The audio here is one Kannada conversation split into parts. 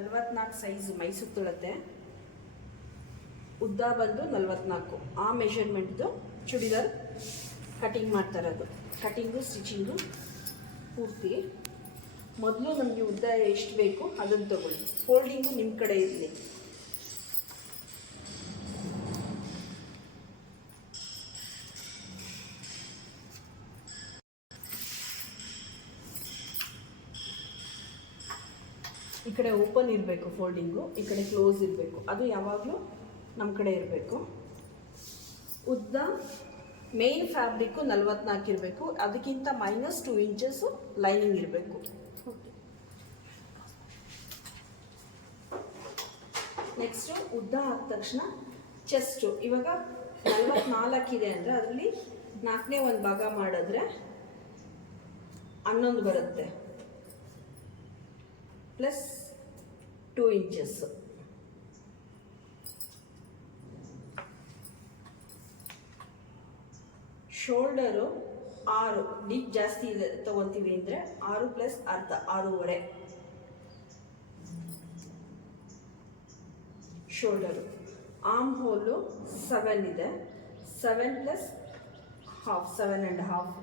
44 ಸೈಜ್ ಮೈ ಸುತ್ತಳತೆ, ಉದ್ದ ಬಂದು 44. ಆ ಮೆಷರ್ಮೆಂಟ್ದು ಚೂಡಿದಾರ್ ಕಟಿಂಗ್ ಮಾಡ್ತಾ ಇರೋದು. ಕಟಿಂಗು ಸ್ಟಿಚಿಂಗು ಪೂರ್ತಿ. ಮೊದಲು ನಮಗೆ ಉದ್ದ ಎಷ್ಟು ಬೇಕು ಅದನ್ನು ತಗೊಳ್ಳಿ. ಫೋಲ್ಡಿಂಗು ನಿಮ್ಮ ಕಡೆ ಇರಲಿ. ಈ ಕಡೆ ಓಪನ್ ಇರಬೇಕು ಫೋಲ್ಡಿಂಗು, ಈ ಕಡೆ ಕ್ಲೋಸ್ ಇರಬೇಕು. ಅದು ಯಾವಾಗಲೂ ನಮ್ಮ ಕಡೆ ಇರಬೇಕು. ಉದ್ದ ಮೇನ್ ಫ್ಯಾಬ್ರಿಕ್ಕು 44 ಇರಬೇಕು. ಅದಕ್ಕಿಂತ -2 ಇಂಚಸ್ಸು ಲೈನಿಂಗ್ ಇರಬೇಕು. ನೆಕ್ಸ್ಟು ಉದ್ದ ಆದ ತಕ್ಷಣ ಚೆಸ್ಟು ಇವಾಗ 44 ಇದೆ ಅಂದರೆ ಅದರಲ್ಲಿ 4ನೇ ಒಂದು ಭಾಗ ಮಾಡಿದ್ರೆ 11 ಬರುತ್ತೆ, ಪ್ಲಸ್ 2 ಇಂಚಸ್. ಶೋಲ್ಡರು 6, ಡೀಪ್ ಜಾಸ್ತಿ ಇದೆ ತಗೊತೀವಿ ಅಂದರೆ 6 ಪ್ಲಸ್ ಅರ್ಧ, 6.5 ಶೋಲ್ಡರು. ಆರ್ಮ್ ಹೋಲು 7 ಇದೆ, 7 ಪ್ಲಸ್ ಹಾಫ್, 7.5.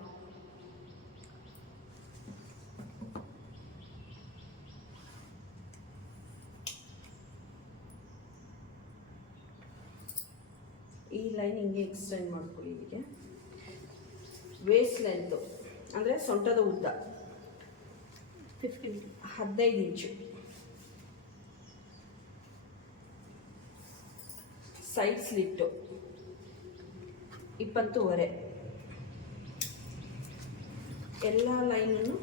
ಈ ಲೈನ್ ಹಿಂಗೆ ಎಕ್ಸ್ಟೆಂಡ್ ಮಾಡ್ಕೊಳ್ಳಿ. ಇಲ್ಲಿಗೆ ವೇಸ್ಟ್ ಲೆಂತು ಅಂದರೆ ಸೊಂಟದ ಉದ್ದ 15 ಇಂಚು. Side slit 20.5. ಎಲ್ಲ ಲೈನನ್ನು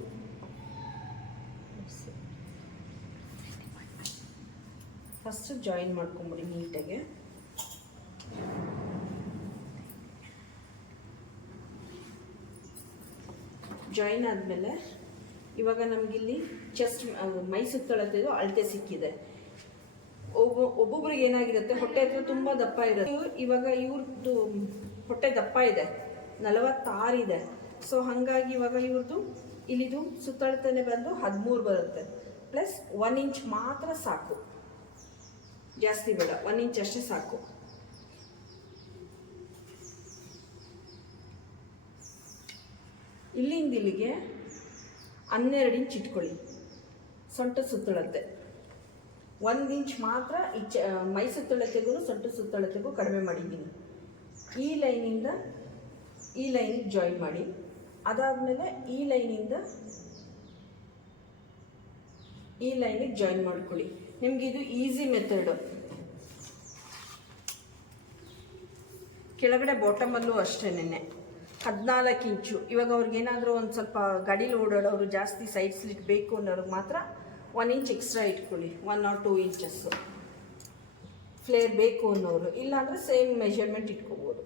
ಫಸ್ಟ್ ಜಾಯಿನ್ ಮಾಡ್ಕೊಂಬಿಡಿ ನೀಟಾಗೆ. ಜಾಯಿನ್ ಆದಮೇಲೆ ಇವಾಗ ನಮಗಿಲ್ಲಿ ಚೆಸ್ಟ್ ಮೈ ಸುತ್ತಳತೆದು ಅಳತೆ ಸಿಕ್ಕಿದೆ. ಒಬ್ಬೊಬ್ರಿಗೆ ಏನಾಗಿರುತ್ತೆ, ಹೊಟ್ಟೆ ಹತ್ರ ತುಂಬ ದಪ್ಪ ಇರುತ್ತೆ. ಇವಾಗ ಇವ್ರದ್ದು ಹೊಟ್ಟೆ ದಪ್ಪ ಇದೆ, 46 ಇದೆ. ಸೊ ಹಾಗಾಗಿ ಇವಾಗ ಇವ್ರದ್ದು ಇಲ್ಲಿದು ಸುತ್ತಳತೆನೆ ಬಂದು 13 ಬರುತ್ತೆ. ಪ್ಲಸ್ 1 ಇಂಚ್ ಮಾತ್ರ ಸಾಕು, ಜಾಸ್ತಿ ಬೇಡ, 1 ಇಂಚ್ ಅಷ್ಟೇ ಸಾಕು. ಇಲ್ಲಿಂದ ಇಲ್ಲಿಗೆ 12 ಇಂಚ್ ಇಟ್ಕೊಳ್ಳಿ. ಸೊಂಟ ಸುತ್ತಳತೆ 1 ಇಂಚ್ ಮಾತ್ರ. ಮೈ ಸುತ್ತಳತೆಗೂ ಸೊಂಟ ಸುತ್ತಳತೆಗೂ ಕಡಿಮೆ ಮಾಡಿದ್ದೀನಿ. ಈ ಲೈನಿಂದ ಈ ಲೈನಿಗೆ ಜಾಯಿನ್ ಮಾಡಿ. ಅದಾದಮೇಲೆ ಈ ಲೈನಿಂದ ಈ ಲೈನಿಗೆ ಜಾಯಿನ್ ಮಾಡ್ಕೊಳ್ಳಿ. ನಿಮಗೆ ಇದು ಈಸಿ ಮೆಥಡು. ಕೆಳಗಡೆ ಬಾಟಮಲ್ಲೂ ಅಷ್ಟೇನೆ 14 ಇಂಚು. ಇವಾಗ ಅವ್ರಿಗೇನಾದರೂ ಒಂದು ಸ್ವಲ್ಪ ಗಾಡೀಲಿ ಓಡಾಡೋರು ಜಾಸ್ತಿ ಸೈಡ್ ಸ್ಲಿಟ್ ಬೇಕು ಅನ್ನೋರಿಗೆ ಮಾತ್ರ 1 ಇಂಚ್ ಎಕ್ಸ್ಟ್ರಾ ಇಟ್ಕೊಳ್ಳಿ, 1 or 2 ಇಂಚಸ್ಸು. ಫ್ಲೇರ್ ಬೇಕು ಅನ್ನೋರು, ಇಲ್ಲಾಂದರೆ ಸೇಮ್ ಮೆಷರ್ಮೆಂಟ್ ಇಟ್ಕೋಬೋದು.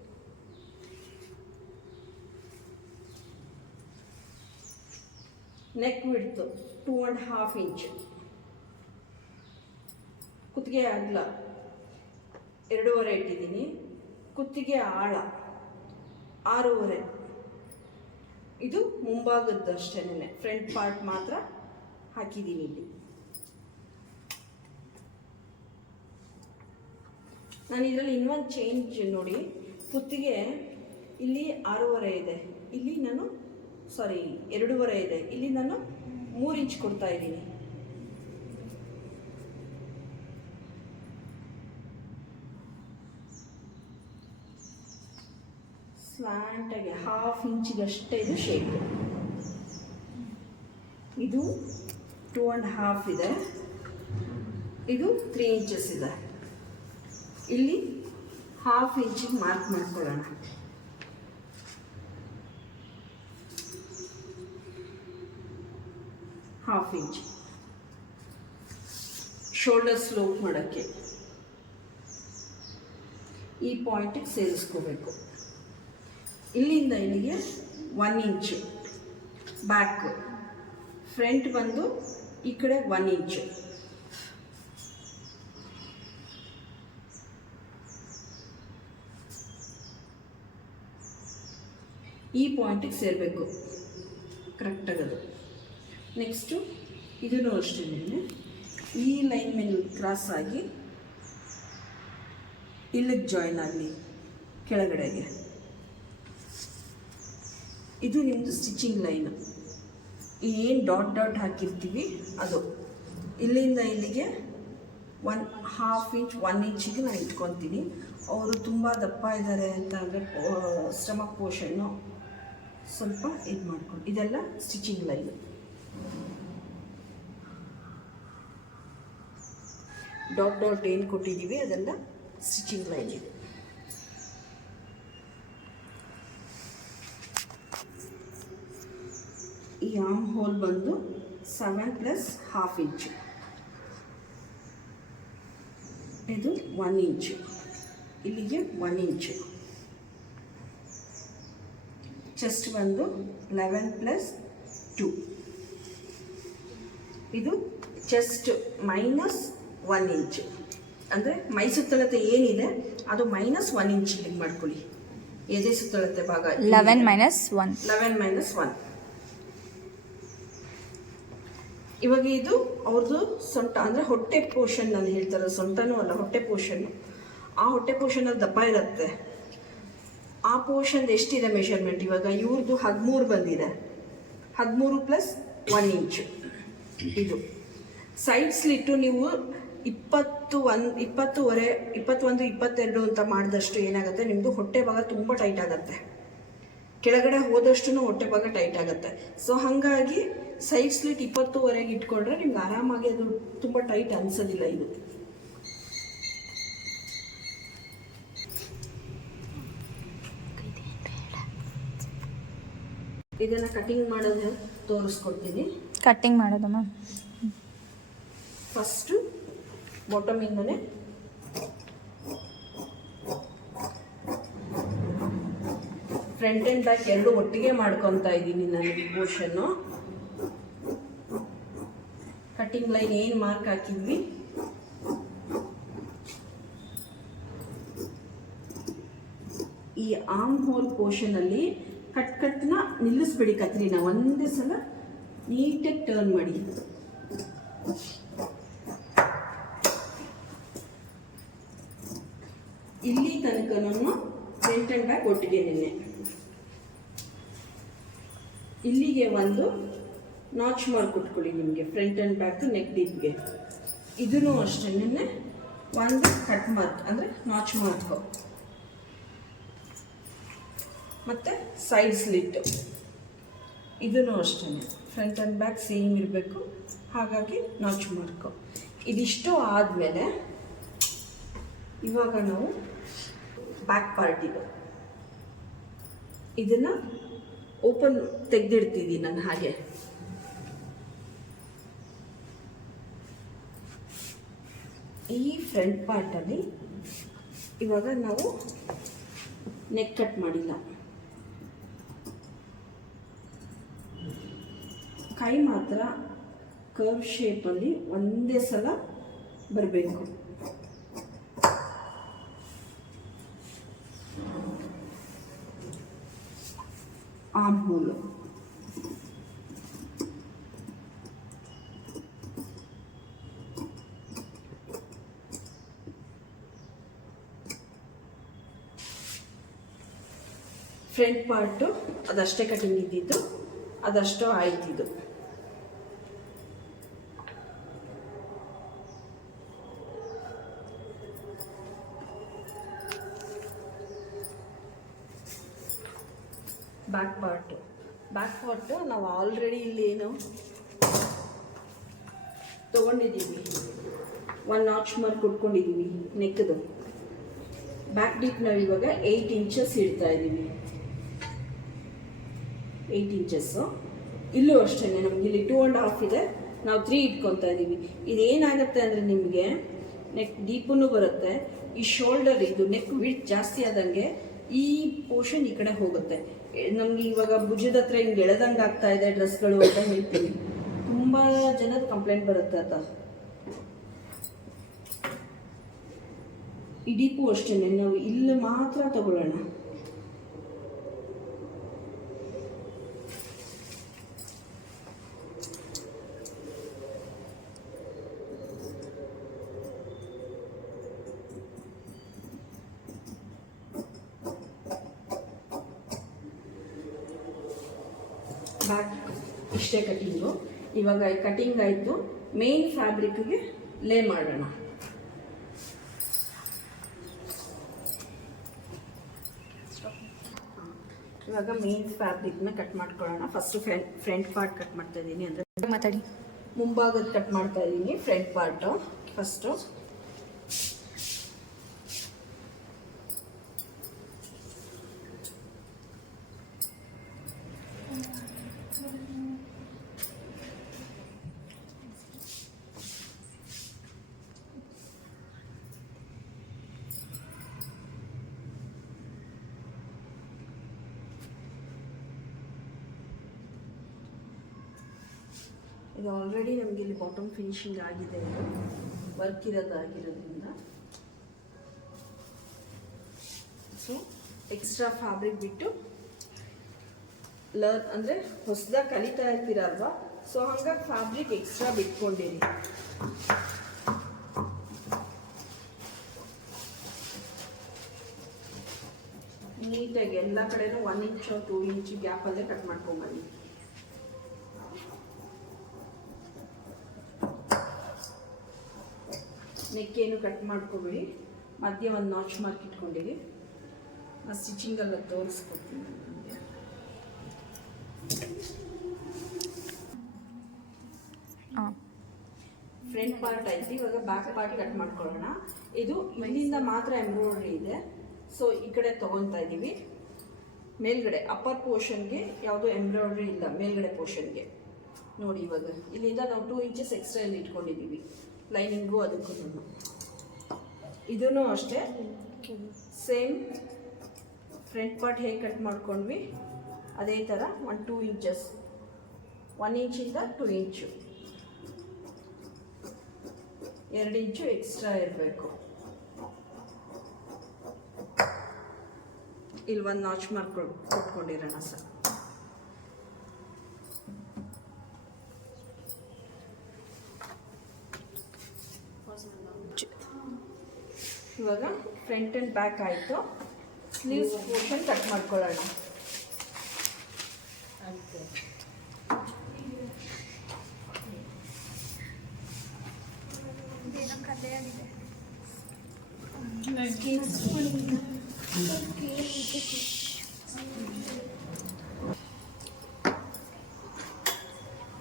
Neck width 2.5 inch. ಕುತ್ತಿಗೆ ಅಗಲ 2.5 ಇಟ್ಟಿದ್ದೀನಿ. ಕುತ್ತಿಗೆ ಆಳ 6.5. ಇದು ಮುಂಭಾಗದ್ದು ಅಷ್ಟೇನೆ, ಫ್ರಂಟ್ ಪಾರ್ಟ್ ಮಾತ್ರ ಹಾಕಿದ್ದೀನಿ ಇಲ್ಲಿ. ನಾನು ಇದರಲ್ಲಿ ಇನ್ನೊಂದು ಚೇಂಜ್ ನೋಡಿ. ಕುತ್ತಿಗೆ ಇಲ್ಲಿ 6.5 ಇದೆ, ಇಲ್ಲಿ ನಾನು 2.5 ಇದೆ, ಇಲ್ಲಿ ನಾನು 3 ಇಂಚ್ ಕೊಡ್ತಾ ಇದ್ದೀನಿ. ಸ್ಲ್ಯಾಂಟಾಗಿ 1/2 ಇಂಚಿಗಷ್ಟೇ ಇದು ಶೇಪು. ಇದು 2.5 ಇದೆ, ಇದು 3 ಇಂಚಸ್ ಇದೆ. ಇಲ್ಲಿ 1/2 ಇಂಚಿಗೆ ಮಾರ್ಕ್ ಮಾಡ್ಕೊಳ್ಳೋಣ. ಹಾಫ್ ಇಂಚ್ ಶೋಲ್ಡರ್ ಸ್ಲೋಪ್ ಮಾಡೋಕ್ಕೆ ಈ ಪಾಯಿಂಟಿಗೆ ಸೇರಿಸ್ಕೋಬೇಕು. ಇಲ್ಲಿಂದ ಇಲ್ಲಿಗೆ 1 ಇಂಚು ಬ್ಯಾಕು. ಫ್ರಂಟ್ ಬಂದು ಈ ಕಡೆ 1 ಇಂಚು. ಈ ಪಾಯಿಂಟಿಗೆ ಸೇರಬೇಕು ಕರೆಕ್ಟಾಗದು. ನೆಕ್ಸ್ಟು ಇದನ್ನು ಅಷ್ಟೇ ಈ ಲೈನ್ ಮೇಲೆ ಕ್ರಾಸ್ ಆಗಿ ಇಲ್ಲಿಗೆ ಜಾಯಿನ್ ಆಗಲಿ ಕೆಳಗಡೆಗೆ. ಇದು ನಿಮ್ಮದು ಸ್ಟಿಚಿಂಗ್ ಲೈನು. ಏನು ಡಾಟ್ ಡಾಟ್ ಹಾಕಿರ್ತೀವಿ ಅದು ಇಲ್ಲಿಂದ ಇಲ್ಲಿಗೆ 1/2 ಇಂಚ್ 1 ಇಂಚಿಗೆ ನಾನು ಇಟ್ಕೊತೀನಿ. ಅವರು ತುಂಬ ದಪ್ಪ ಇದ್ದಾರೆ ಅಂತ ಅಂದರೆ ಸ್ಟಮಕ್ ಪೋರ್ಷನ್ನು ಸ್ವಲ್ಪ ಇದು ಮಾಡ್ಕೊಂಡು, ಇದೆಲ್ಲ ಸ್ಟಿಚಿಂಗ್ ಲೈನು. ಡಾಟ್ ಡಾಟ್ ಏನು ಕೊಟ್ಟಿದ್ದೀವಿ ಅದೆಲ್ಲ ಸ್ಟಿಚಿಂಗ್ ಲೈನ್ ಇದೆ. ಈ ಆರ್ಮ್ ಹೋಲ್ ಬಂದು 7 + 1/2 ಇಂಚು, ಇದು 1 ಇಂಚು, ಇಲ್ಲಿಗೆ 1 ಇಂಚು. ಚೆಸ್ಟ್ ಬಂದು 11 + 2, ಇದು ಚೆಸ್ಟ್ -1 ಇಂಚು. ಅಂದರೆ ಮೈ ಸುತ್ತಳತೆ ಏನಿದೆ ಅದು -1 ಇಂಚಿಗೆ ಮಾಡ್ಕೊಳ್ಳಿ. ಎದೆ ಸುತ್ತಳತೆ ಭಾಗ 11 - 1. ಇವಾಗ ಇದು ಅವ್ರದ್ದು ಸೊಂಟ ಅಂದರೆ ಹೊಟ್ಟೆ ಪೋರ್ಷನ್ ನಾನು ಹೇಳ್ತಾರೆ, ಸೊಂಟನೂ ಅಲ್ಲ ಹೊಟ್ಟೆ ಪೋರ್ಷನ್ನು. ಆ ಹೊಟ್ಟೆ ಪೋರ್ಷನಲ್ಲಿ ದಪ್ಪ ಇರುತ್ತೆ. ಆ ಪೋರ್ಷನ್ ಎಷ್ಟಿದೆ ಮೆಷರ್ಮೆಂಟ್, ಇವಾಗ ಇವ್ರದ್ದು 13 ಬಂದಿದೆ, 13 + 1 ಇಂಚು. ಇದು ಸೈಡ್ ಸ್ಲಿಟ್ಟು ನೀವು 21, 22 ಅಂತ ಮಾಡಿದಷ್ಟು ಏನಾಗುತ್ತೆ, ನಿಮ್ಮದು ಹೊಟ್ಟೆ ಭಾಗ ತುಂಬ ಟೈಟ್ ಆಗುತ್ತೆ. ಕೆಳಗಡೆ ಹೋದಷ್ಟು ಹೊಟ್ಟೆ ಭಾಗ ಟೈಟ್ ಆಗುತ್ತೆ. ಸೊ ಹಾಗಾಗಿ ಸೈಡ್ ಸ್ಲಿಟ್ 20ವರೆಗೆ ಇಟ್ಕೊಂಡ್ರೆ ನಿಮ್ಗೆ ಆರಾಮಾಗಿ ಅದು ತುಂಬ ಟೈಟ್ ಅನಿಸೋದಿಲ್ಲ. ಇದು ಇದನ್ನು ಕಟಿಂಗ್ ಮಾಡೋದು ತೋರಿಸ್ಕೊಡ್ತೀನಿ. ಕಟ್ಟಿಂಗ್ ಮಾಡೋದು ಮ್ಯಾಮ್. ಫಸ್ಟು ಬಾಟಮಿಂದನೇ ಫ್ರಂಟ್ ಆ್ಯಂಡ್ ಬ್ಯಾಕ್ ಎರಡು ಒಟ್ಟಿಗೆ ಮಾಡ್ಕೊತಾ ಇದ್ದೀನಿ ನಾನು. ಈ ಪೋರ್ಷನ್ನು ಕಟ್ಟಿಂಗ್ ಲೈನ್ ಏನು ಮಾರ್ಕ್ ಹಾಕಿದ್ವಿ ಈ ಆರ್ಮ್ ಹೋಲ್ ಪೋರ್ಷನಲ್ಲಿ ಕಟ್ನ ನಿಲ್ಲಿಸ್ಬೇಡಿ ಕತ್ರಿನ, ಒಂದೇ ಸಲ ನೀಟಾಗಿ ಟರ್ನ್ ಮಾಡಿ. ಇಲ್ಲಿ ತನಕ ಫ್ರಂಟ್ ಆ್ಯಂಡ್ ಬ್ಯಾಕ್ ಒಟ್ಟಿಗೆ ನಿನ್ನೆ ಇಲ್ಲಿಗೆ ಒಂದು ನಾಚ್ ಮಾಡಿಕೊಟ್ಕೊಳ್ಳಿ ನಿಮಗೆ ಫ್ರಂಟ್ ಆ್ಯಂಡ್ ಬ್ಯಾಕ್ ನೆಕ್ ಡೀಪ್ಗೆ. ಇದೂ ಅಷ್ಟೇ ನಿನ್ನೆ ಒಂದು ಕಟ್ ಮಾರ್ಕ್ ಅಂದರೆ ನಾಚ್ ಮಾರ್ಕು. ಮತ್ತು ಸೈಡ್ ಸ್ಲಿಟ್ ಇದೂ ಅಷ್ಟೇ ಫ್ರಂಟ್ ಆ್ಯಂಡ್ ಬ್ಯಾಕ್ ಸೇಮ್ ಇರಬೇಕು, ಹಾಗಾಗಿ ನಾಚ್ ಮಾರ್ಕು. ಇದಿಷ್ಟು ಆದಮೇಲೆ ಇವಾಗ ನಾವು ಬ್ಯಾಕ್ ಪಾರ್ಟಿಗೆ ಇದನ್ನು ಓಪನ್ ತೆಗೆದಿಡ್ತಿದ್ದೀನಿ ನಾನು. ಹಾಗೆ ಈ ಫ್ರಂಟ್ ಪಾರ್ಟಲ್ಲಿ ಇವಾಗ ನಾವು ನೆಕ್ ಕಟ್ ಮಾಡಿಲ್ಲ, ಕೈ ಮಾತ್ರ ಕರ್ವ್ ಶೇಪಲ್ಲಿ ಒಂದೇ ಸಲ ಬರಬೇಕು. ಆರ್ಮ್ ಹೋಲು ಫ್ರಂಟ್ ಪಾರ್ಟು ಅದಷ್ಟೇ ಕಟಿಂಗ್ ಇದ್ದಿದ್ದು, ಅದಷ್ಟು ಆಯ್ತಿದ್ದು. ಬ್ಯಾಕ್ ಪಾರ್ಟು ನಾವು ಆಲ್ರೆಡಿ ಇಲ್ಲಿ ಏನು ತೊಗೊಂಡಿದ್ದೀವಿ, 1 ನಾಚ್ ಮಾರ್ಕ್ ಕೊಟ್ಕೊಂಡಿದ್ದೀವಿ ನೆಕ್ದು. ಬ್ಯಾಕ್ ಡೀಪ್ ನಾವು ಇವಾಗ 8 ಇಂಚಸ್ ಇಡ್ತಾ ಇದ್ದೀವಿ. 8 ಇಂಚಸ್ಸು. ಇಲ್ಲೂ ಅಷ್ಟೇ ನಮ್ಗೆ ಇಲ್ಲಿ 2.5 ಇದೆ, ನಾವು 3 ಇಟ್ಕೊತಾ ಇದ್ದೀವಿ. ಇದೇನಾಗುತ್ತೆ ಅಂದರೆ ನಿಮಗೆ ನೆಕ್ ಡೀಪೂ ಬರುತ್ತೆ. ಈ ಶೋಲ್ಡರ್ ಇದು ನೆಕ್ ವಿಡ್ತ್ ಜಾಸ್ತಿ ಆದಂಗೆ ಈ ಪೋರ್ಷನ್ ಈ ಕಡೆ ಹೋಗುತ್ತೆ. ನಮ್ಗೆ ಇವಾಗ ಭುಜದ ಹತ್ರ ಹಿಂಗೆ ಎಳೆದಂಗೆ ಆಗ್ತಾ ಇದೆ ಡ್ರೆಸ್ಗಳು ಅಂತ ಹೇಳ್ತೀವಿ. ತುಂಬ ಜನದ ಕಂಪ್ಲೇಂಟ್ ಬರುತ್ತೆ ಅಂತ. ಈ ಡೀಪು ಅಷ್ಟೇ ನಾವು ಇಲ್ಲಿ ಮಾತ್ರ ತಗೊಳ್ಳೋಣ. ಬ್ಯಾಕ್ ಇಷ್ಟೇ ಕಟಿಂಗು. ಇವಾಗ ಕಟಿಂಗ್ ಆಯಿತು, ಮೇನ್ ಫ್ಯಾಬ್ರಿಕ್ಗೆ ಲೇ ಮಾಡೋಣ. ಇವಾಗ ಮೇನ್ ಫ್ಯಾಬ್ರಿಕ್ನ ಕಟ್ ಮಾಡ್ಕೊಳ್ಳೋಣ. ಫಸ್ಟು ಫ್ರಂಟ್ ಪಾರ್ಟ್ ಕಟ್ ಮಾಡ್ತಾ ಇದ್ದೀನಿ, ಅಂದರೆ ಮಾತಾಡಿ. ಮುಂಭಾಗದ ಕಟ್ ಮಾಡ್ತಾ ಇದ್ದೀನಿ ಫ್ರಂಟ್ ಪಾರ್ಟು ಫಸ್ಟು. ಇದು ಆಲ್ರೆಡಿ ನಮಗೆ ಇಲ್ಲಿ ಬಾಟಮ್ ಫಿನಿಶಿಂಗ್ ಆಗಿದೆ, ವರ್ಕ್ ಇರೋದಾಗಿರೋದ್ರಿಂದ. ಸೊ ಎಕ್ಸ್ಟ್ರಾ ಫ್ಯಾಬ್ರಿಕ್ ಬಿಟ್ಟು ಅಂದರೆ ಹೊಸದಾಗಿ ಕಲಿತಾ ಇರ್ತೀರಲ್ವಾ, ಸೊ ಹಂಗಾಗಿ ಫ್ಯಾಬ್ರಿಕ್ ಎಕ್ಸ್ಟ್ರಾ ಬಿಟ್ಕೊಂಡಿರಿ. ನೀಟಾಗಿ ಎಲ್ಲ ಕಡೆನೂ 1 ಇಂಚ್ 2 ಇಂಚ್ ಗ್ಯಾಪಲ್ಲೇ ಕಟ್ ಮಾಡ್ಕೊಂಬನ್ನಿ. ನೆಕ್ಕೇನು ಕಟ್ ಮಾಡ್ಕೊಬೇಡಿ, ಮಧ್ಯೆ ಒಂದು ನಾಚ್ ಮಾರ್ಕ್ ಇಟ್ಕೊಂಡಿರಿ. ಆ ಸ್ಟಿಚಿಂಗೆಲ್ಲ ತೋರಿಸ್ಕೊಡ್ತೀನಿ ನಿಮಗೆ. ಫ್ರಂಟ್ ಪಾರ್ಟ್ ಆಯ್ತು, ಇವಾಗ ಬ್ಯಾಕ್ ಪಾರ್ಟ್ ಕಟ್ ಮಾಡ್ಕೊಳ್ಳೋಣ. ಇದು ಇಲ್ಲಿಂದ ಮಾತ್ರ ಎಂಬ್ರಾಯ್ಡ್ರಿ ಇದೆ, ಸೊ ಈ ಕಡೆ ತೊಗೊತಾ ಇದ್ದೀವಿ. ಮೇಲ್ಗಡೆ ಅಪ್ಪರ್ ಪೋರ್ಷನ್ಗೆ ಯಾವುದೋ ಎಂಬ್ರಾಯ್ಡ್ರಿ ಇಲ್ಲ, ಮೇಲ್ಗಡೆ ಪೋರ್ಷನ್ಗೆ ನೋಡಿ. ಇವಾಗ ಇಲ್ಲಿಂದ ನಾವು 2 ಇಂಚಸ್ ಎಕ್ಸ್ಟ್ರಾ ಇಲ್ಲಿ ಇಟ್ಕೊಂಡಿದ್ದೀವಿ, ಲೈನಿಂಗು ಅದಕ್ಕೂ. ಇದೂ ಅಷ್ಟೇ ಸೇಮ್ ಫ್ರಂಟ್ ಪಾರ್ಟ್ ಹೇಗೆ ಕಟ್ ಮಾಡ್ಕೊಂಡ್ವಿ ಅದೇ ಥರ 1-2 ಇಂಚಸ್, 1 ಇಂಚಿಂದ 2 ಇಂಚು, 2 ಇಂಚು ಎಕ್ಸ್ಟ್ರಾ ಇರಬೇಕು. ಇಲ್ಲಿ ಒಂದು ನಾಚ್ ಮಾರ್ಕ್ ಕೊಟ್ಕೊಂಡಿರೋಣ ಸರ್. ಇವಾಗ ಫ್ರಂಟ್ ಆ್ಯಂಡ್ ಬ್ಯಾಕ್ ಆಯಿತು. ಸ್ಲೀವ್ಸ್ ಪೋರ್ಷನ್ ಕಟ್ ಮಾಡ್ಕೊಳ್ಳೋಣ.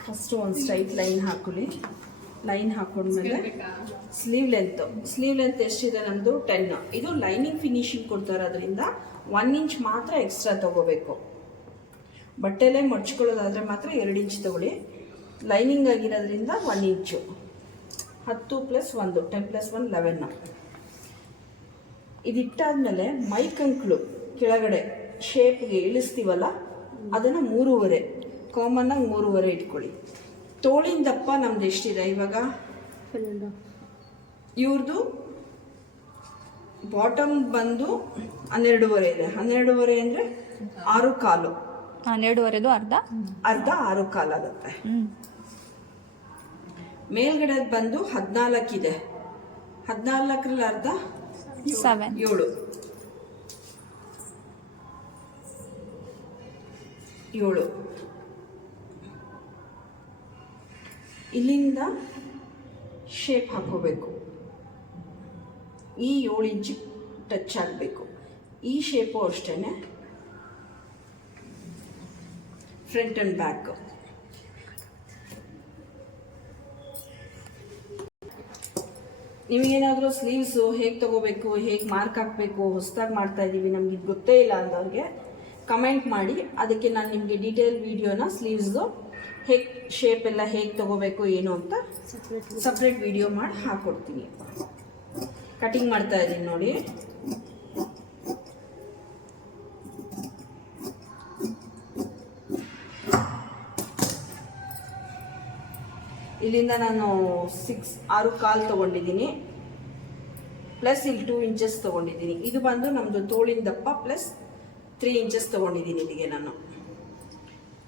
ಫಸ್ಟು ಒಂದು ಸ್ಟ್ರೈಟ್ ಲೈನ್ ಹಾಕೊಳ್ಳಿ. ಲೈನ್ ಹಾಕೊಂಡ್ಮೇಲೆ ಸ್ಲೀವ್ ಲೆಂತ್ ಎಷ್ಟಿದೆ ನಮ್ಮದು 10. ಇದು ಲೈನಿಂಗ್ ಫಿನಿಶಿಂಗ್ ಕೊಡ್ತಾರೆ, ಅದರಿಂದ 1 ಇಂಚ್ ಮಾತ್ರ ಎಕ್ಸ್ಟ್ರಾ ತೊಗೋಬೇಕು. ಬಟ್ಟೆಲೇ ಮಡ್ಚ್ಕೊಳ್ಳೋದಾದರೆ ಮಾತ್ರ 2 ಇಂಚ್ ತೊಗೊಳ್ಳಿ. ಲೈನಿಂಗ್ ಆಗಿರೋದ್ರಿಂದ 1 ಇಂಚು. 10 + 1 10 + 1 11. ಇದಿಟ್ಟಾದ್ಮೇಲೆ ಮೈಕಂಕ್ಳು ಕೆಳಗಡೆ ಶೇಪ್ಗೆ ಇಳಿಸ್ತೀವಲ್ಲ, ಅದನ್ನು 3.5 ಕಾಮನ್ನಾಗಿ 3.5 ಇಟ್ಕೊಳ್ಳಿ. ತೋಳಿನ ದಪ್ಪ ನಮ್ದು ಎಷ್ಟಿದೆ ಇವಾಗ, ಇವ್ರದ್ದು ಬಾಟಮ್ ಬಂದು 12.5 ಇದೆ. 12.5 ಅಂದರೆ 6.25. 12.5 ಅರ್ಧ 6.25 ಆಗುತ್ತೆ. ಮೇಲ್ಗಡೆ ಬಂದು 14 ಇದೆ. 14ರಲ್ಲಿ ಅರ್ಧ 7. ಇಲ್ಲಿಂದ ಶೇಪ್ ಹಾಕೋಬೇಕು. ಈ 7 ಇಂಚ್ ಟಚ್ ಆಗಬೇಕು. ಈ ಶೇಪು ಅಷ್ಟೇ. ಫ್ರಂಟ್ ಆ್ಯಂಡ್ ಬ್ಯಾಕ್ ನಿಮಗೇನಾದರೂ ಸ್ಲೀವ್ಸು ಹೇಗೆ ತೊಗೋಬೇಕು, ಹೇಗೆ ಮಾರ್ಕ್ ಹಾಕಬೇಕು, ಹೊಸದಾಗಿ ಮಾಡ್ತಾ ಇದ್ದೀವಿ, ನಮ್ಗೆ ಇದು ಗೊತ್ತೇ ಇಲ್ಲ ಅಂದವ್ರಿಗೆ ಕಮೆಂಟ್ ಮಾಡಿ. ಅದಕ್ಕೆ ನಾನು ನಿಮಗೆ ಡೀಟೇಲ್ ವಿಡಿಯೋನ ಸ್ಲೀವ್ಸ್ದು ಹೇಗೆ ಶೇಪ್ ಎಲ್ಲ ಹೇಗೆ ತೊಗೋಬೇಕು ಏನು ಅಂತ ಸಪ್ರೇಟ್ ವಿಡಿಯೋ ಮಾಡಿ ಹಾಕ್ಕೊಡ್ತೀನಿ. ಕಟಿಂಗ್ ಮಾಡ್ತಾ ಇದ್ದೀನಿ ನೋಡಿ. ಇಲ್ಲಿಂದ ನಾನು 6.25 ತೊಗೊಂಡಿದ್ದೀನಿ, ಪ್ಲಸ್ ಇಲ್ಲಿ 2 ಇಂಚಸ್ ತೊಗೊಂಡಿದ್ದೀನಿ. ಇದು ಬಂದು ನಮ್ಮದು ತೋಳಿನ ದಪ್ಪ ಪ್ಲಸ್ 3 ಇಂಚಸ್ ತೊಗೊಂಡಿದ್ದೀನಿ. ಇಲ್ಲಿಗೆ ನಾನು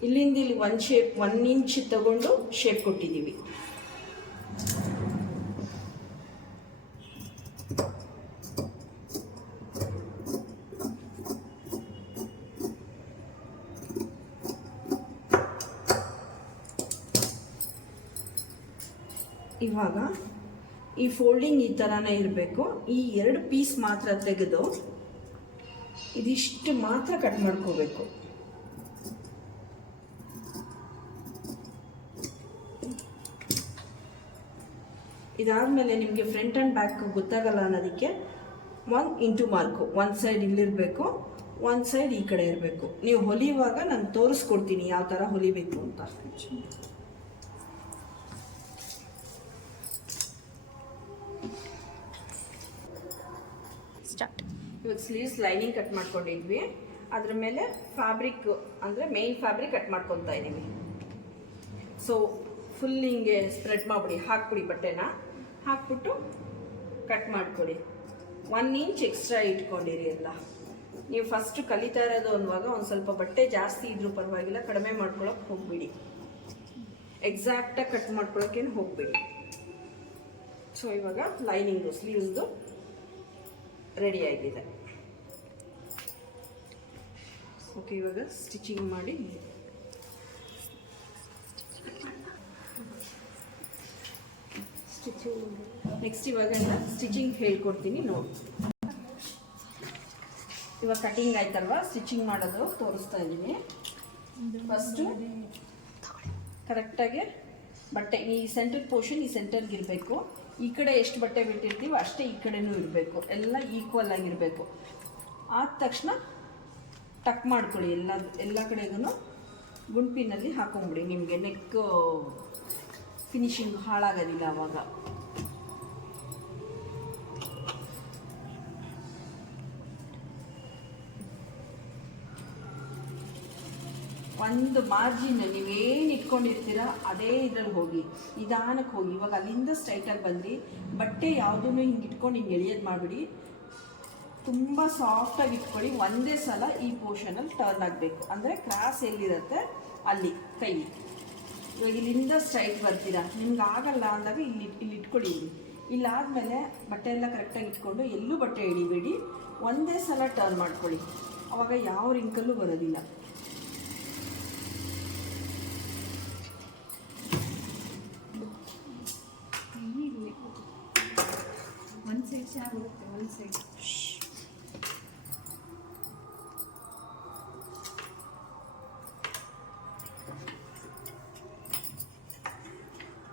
ಇಲ್ಲಿಂದ ಇಲ್ಲಿ 1 ಇಂಚ್ ತಗೊಂಡು ಶೇಪ್ ಕೊಟ್ಟಿದ್ದೀವಿ. ಇವಾಗ ಈ ಫೋಲ್ಡಿಂಗ್ ಈ ಥರನೇ ಇರಬೇಕು. ಈ 2 ಪೀಸ್ ಮಾತ್ರ ತೆಗೆದು ಇದಿಷ್ಟು ಮಾತ್ರ ಕಟ್ ಮಾಡ್ಕೋಬೇಕು. ಇದಾದಮೇಲೆ ನಿಮಗೆ ಫ್ರಂಟ್ ಆ್ಯಂಡ್ ಬ್ಯಾಕ್ ಗೊತ್ತಾಗಲ್ಲ ಅನ್ನೋದಕ್ಕೆ 1 ಇಂಟು ಮಾರ್ಕು, ಒಂದು ಸೈಡ್ ಇಲ್ಲಿರಬೇಕು, ಒಂದು ಸೈಡ್ ಈ ಕಡೆ ಇರಬೇಕು. ನೀವು ಹೊಲಿಯುವಾಗ ನಾನು ತೋರಿಸ್ಕೊಡ್ತೀನಿ ಯಾವ ಥರ ಹೊಲಿಬೇಕು ಅಂತ. ಸ್ಟಾರ್ಟ್. ಇವಾಗ ಸ್ಲೀವ್ಸ್ ಲೈನಿಂಗ್ ಕಟ್ ಮಾಡ್ಕೊಂಡಿದ್ವಿ, ಅದ್ರ ಮೇಲೆ ಫ್ಯಾಬ್ರಿಕ್ ಅಂದರೆ ಮೇನ್ ಫ್ಯಾಬ್ರಿಕ್ ಕಟ್ ಮಾಡ್ಕೊತಾ ಇದ್ದೀವಿ. ಸೊ ಫುಲ್ ಹಿಂಗೆ ಸ್ಪ್ರೆಡ್ ಮಾಡಿಬಿಡಿ, ಹಾಕ್ಬಿಡಿ, ಬಟ್ಟೆನ ಹಾಕ್ಬಿಟ್ಟು ಕಟ್ ಮಾಡಿಕೊಡಿ. 1 ಇಂಚ್ ಎಕ್ಸ್ಟ್ರಾ ಇಟ್ಕೊಂಡಿರಿ ಎಲ್ಲ. ನೀವು ಫಸ್ಟು ಕಲಿತಾ ಇರೋದು ಅನ್ನುವಾಗ ಒಂದು ಸ್ವಲ್ಪ ಬಟ್ಟೆ ಜಾಸ್ತಿ ಇದ್ರೂ ಪರವಾಗಿಲ್ಲ, ಕಡಿಮೆ ಮಾಡ್ಕೊಳಕ್ಕೆ ಹೋಗ್ಬಿಡಿ, ಎಕ್ಸಾಕ್ಟಾಗಿ ಕಟ್ ಮಾಡ್ಕೊಳಕ್ಕೇನು ಹೋಗ್ಬಿಡಿ. ಸೊ ಇವಾಗ ಲೈನಿಂಗು ಸ್ಲೀವ್ಸ್ದು ರೆಡಿ ಆಗಿದೆ. ಓಕೆ, ಇವಾಗ ಸ್ಟಿಚಿಂಗ್ ಮಾಡಿ ನೆಕ್ಸ್ಟ್ ಇವಾಗ ಸ್ಟಿಚಿಂಗ್ ಹೇಳ್ಕೊಡ್ತೀನಿ ನೋಡಿ. ಇವಾಗ ಕಟಿಂಗ್ ಆಯ್ತಲ್ವಾ, ಸ್ಟಿಚಿಂಗ್ ಮಾಡೋದು ತೋರಿಸ್ತಾ ಇದ್ದೀನಿ. ಫಸ್ಟು ಕರೆಕ್ಟಾಗಿ ಬಟ್ಟೆ ಈ ಸೆಂಟರ್ ಪೋರ್ಷನ್ ಈ ಸೆಂಟರ್ಗೆ ಇರಬೇಕು. ಈ ಕಡೆ ಎಷ್ಟು ಬಟ್ಟೆ ಬಿಟ್ಟಿರ್ತೀವೋ ಅಷ್ಟೇ ಈ ಕಡೆನೂ ಇರಬೇಕು, ಎಲ್ಲ ಈಕ್ವಲ್ ಆಗಿರಬೇಕು. ಆದ ತಕ್ಷಣ ಟಕ್ ಮಾಡ್ಕೊಳ್ಳಿ, ಎಲ್ಲ ಕಡೆಗೂ ಗುಂಪಿನಲ್ಲಿ ಹಾಕೊಂಬಿಡಿ. ನಿಮಗೆ ನೆಕ್ ಫಿನಿಶಿಂಗ್ ಹಾಳಾಗೋದಿಲ್ಲ ಆವಾಗ. ಒಂದು ಮಾರ್ಜಿನ್ ನೀವೇನು ಇಟ್ಕೊಂಡಿರ್ತೀರ ಅದೇ ಇದ್ರಲ್ಲಿ ಹೋಗಿ, ನಿಧಾನಕ್ಕೆ ಹೋಗಿ. ಇವಾಗ ಅಲ್ಲಿಂದ ಸ್ಟ್ರೈಟಾಗಿ ಬಂದ್ರಿ, ಬಟ್ಟೆ ಯಾವುದೂ ಹಿಂಗೆ ಇಟ್ಕೊಂಡು ಹಿಂಗೆ ಎಳೆಯೋದು ಮಾಡಿಬಿಡಿ. ತುಂಬ ಸಾಫ್ಟಾಗಿ ಇಟ್ಕೊಳ್ಳಿ. ಒಂದೇ ಸಲ ಈ ಪೋರ್ಷನಲ್ಲಿ ಟರ್ನ್ ಆಗಬೇಕು, ಅಂದರೆ ಕ್ರಾಸ್ ಎಲ್ಲಿರುತ್ತೆ ಅಲ್ಲಿ ಕೈ. ಇವಾಗ ಇಲ್ಲಿಂದ ಸ್ಟ್ರೈಟ್ ಬರ್ತೀರಾ, ನಿಮ್ಗೆ ಆಗಲ್ಲ ಅಂದಾಗ ಇಲ್ಲಿ ಇಟ್ಕೊಳ್ಳಿ. ಇಲ್ಲಾದಮೇಲೆ ಬಟ್ಟೆ ಎಲ್ಲ ಕರೆಕ್ಟಾಗಿ ಇಟ್ಕೊಂಡು ಎಲ್ಲೂ ಬಟ್ಟೆ ಎಳಿಬೇಡಿ, ಒಂದೇ ಸಲ ಟರ್ನ್ ಮಾಡ್ಕೊಳ್ಳಿ. ಆವಾಗ ಯಾವ ರಿಂಕಲ್ಲೂ ಬರೋದಿಲ್ಲ. ಒಂದು ಸೈಡ್ ಚೆನ್ನಾಗಿರುತ್ತೆ, ಒಂದು ಸೈಡ್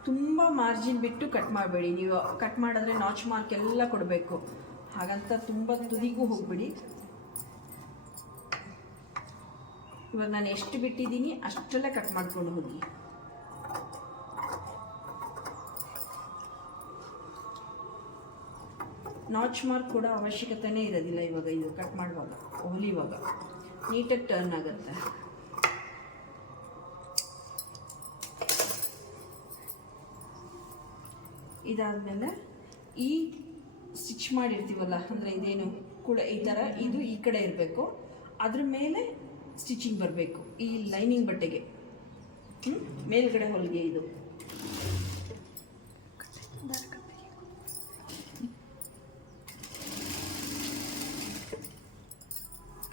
ತುಂಬ ಮಾರ್ಜಿನ್ ಬಿಟ್ಟು ಕಟ್ ಮಾಡಬೇಡಿ. ನೀವು ಕಟ್ ಮಾಡಿದ್ರೆ ನಾಚ್ ಮಾರ್ಕ್ ಎಲ್ಲ ಕೊಡಬೇಕು, ಹಾಗಂತ ತುಂಬ ತುದಿಗೂ ಹೋಗ್ಬಿಡಿ. ಇವಾಗ ನಾನು ಎಷ್ಟು ಬಿಟ್ಟಿದ್ದೀನಿ ಅಷ್ಟರಲ್ಲೇ ಕಟ್ ಮಾಡ್ಕೊಂಡು ಹೋಗಿ. ನಾಚ್ ಮಾರ್ಕ್ ಕೂಡ ಅವಶ್ಯಕತೆನೇ ಇರೋದಿಲ್ಲ ಇವಾಗ. ಇದು ಕಟ್ ಮಾಡುವಾಗ ಹೊಲಿಯುವಾಗ ನೀಟಾಗಿ ಟರ್ನ್ ಆಗುತ್ತೆ. ಇದಾದಮೇಲೆ ಈ ಸ್ಟಿಚ್ ಮಾಡಿರ್ತೀವಲ್ಲ, ಅಂದರೆ ಇದೇನು ಕೂಡ ಈ ಥರ ಇದು ಈ ಕಡೆ ಇರಬೇಕು, ಅದ್ರ ಮೇಲೆ ಸ್ಟಿಚಿಂಗ್ ಬರಬೇಕು ಈ ಲೈನಿಂಗ್ ಬಟ್ಟೆಗೆ. ಮೇಲ್ಗಡೆ ಹೊಲಿಗೆ ಇದು.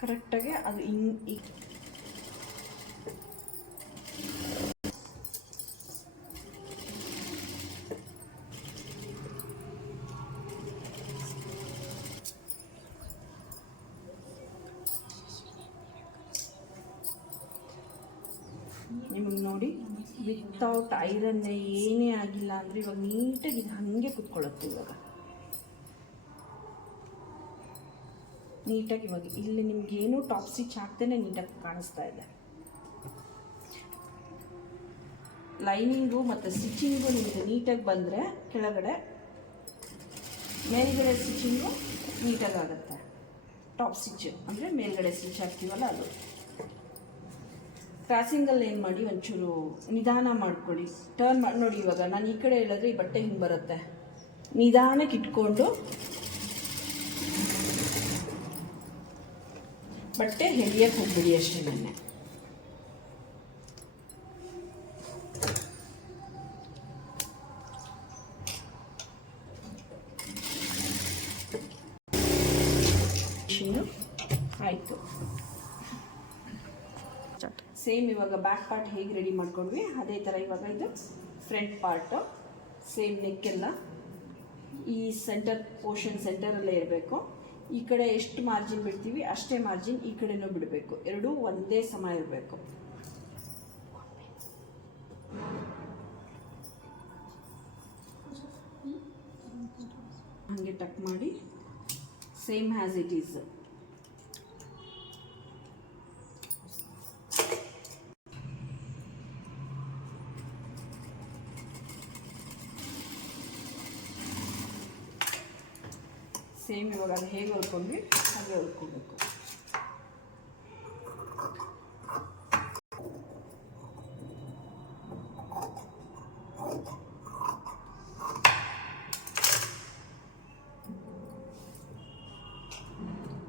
ಕರೆಕ್ಟಾಗಿ ಅದು ಹಿಂಗೆ ನಿಮಗೆ ನೋಡಿ ವಿತೌಟ್ ಐರನ್ನೇ ಏನೇ ಆಗಿಲ್ಲ ಅಂದರೆ ಇವಾಗ ನೀಟಾಗಿ ಇದು ಹಾಗೆ ಕುತ್ಕೊಳ್ಳುತ್ತೆ. ಇವಾಗ ನೀಟಾಗಿ ಇವಾಗ ಇಲ್ಲಿ ನಿಮಗೇನು ಟಾಪ್ ಸ್ಟಿಚ್ ಹಾಕ್ತೇನೆ ನೀಟಾಗಿ ಕಾಣಿಸ್ತಾ ಇದೆ. ಲೈನಿಂಗು ಮತ್ತು ಸ್ಟಿಚಿಂಗು ನಿಮಗೆ ನೀಟಾಗಿ ಬಂದರೆ ಕೆಳಗಡೆ ಮೇಲ್ಗಡೆ ಸ್ಟಿಚಿಂಗು ನೀಟಾಗಿ ಆಗುತ್ತೆ. ಟಾಪ್ ಸ್ಟಿಚ್ ಅಂದರೆ ಮೇಲ್ಗಡೆ ಸ್ಟಿಚ್ ಹಾಕ್ತೀವಲ್ಲ ಅದು. ಕ್ರಾಸಿಂಗಲ್ಲಿ ಏನು ಮಾಡಿ ಒಂಚೂರು ನಿಧಾನ ಮಾಡ್ಕೊಳ್ಳಿ, ಟರ್ನ್ ಮಾಡಿ ನೋಡಿ. ಇವಾಗ ನಾನು ಈ ಕಡೆ ಹೇಳಿದ್ರೆ ಈ ಬಟ್ಟೆ ಹಿಂಗೆ ಬರುತ್ತೆ, ನಿಧಾನಕ್ಕೆ ಇಟ್ಕೊಂಡು ಬಟ್ಟೆ ಹೆಳಿಯಕ್ಕೆ ಹೋಗ್ಬಿಡಿ ಅಷ್ಟೇ. ನೆನ್ನೆ ಆಯಿತು. ಸೇಮ್ ಇವಾಗ ಬ್ಯಾಕ್ ಪಾರ್ಟ್ ಹೇಗೆ ರೆಡಿ ಮಾಡ್ಕೊಂಡ್ವಿ ಅದೇ ಥರ ಇವಾಗ ಇದು ಫ್ರಂಟ್ ಪಾರ್ಟು. ಸೇಮ್ ನೆಕ್ಕೆಲ್ಲ ಈ ಸೆಂಟರ್ ಪೋರ್ಷನ್ ಸೆಂಟರಲ್ಲೇ ಇರಬೇಕು. ಈ ಕಡೆ ಎಷ್ಟು ಮಾರ್ಜಿನ್ ಬಿಡ್ತೀವಿ ಅಷ್ಟೇ ಮಾರ್ಜಿನ್ ಈ ಕಡೆನೂ ಬಿಡಬೇಕು. ಎರಡೂ ಒಂದೇ ಸಮ ಇರಬೇಕು. ಹಾಗೆ ಟಕ್ ಮಾಡಿ same has it is. Same ಇವಾಗ ಅದು ಹೇಗೆ ಹೊಲ್ಕೊಂಡ್ವಿ ಹಾಗೆ ಹೊಲ್ಕೊಬೇಕು.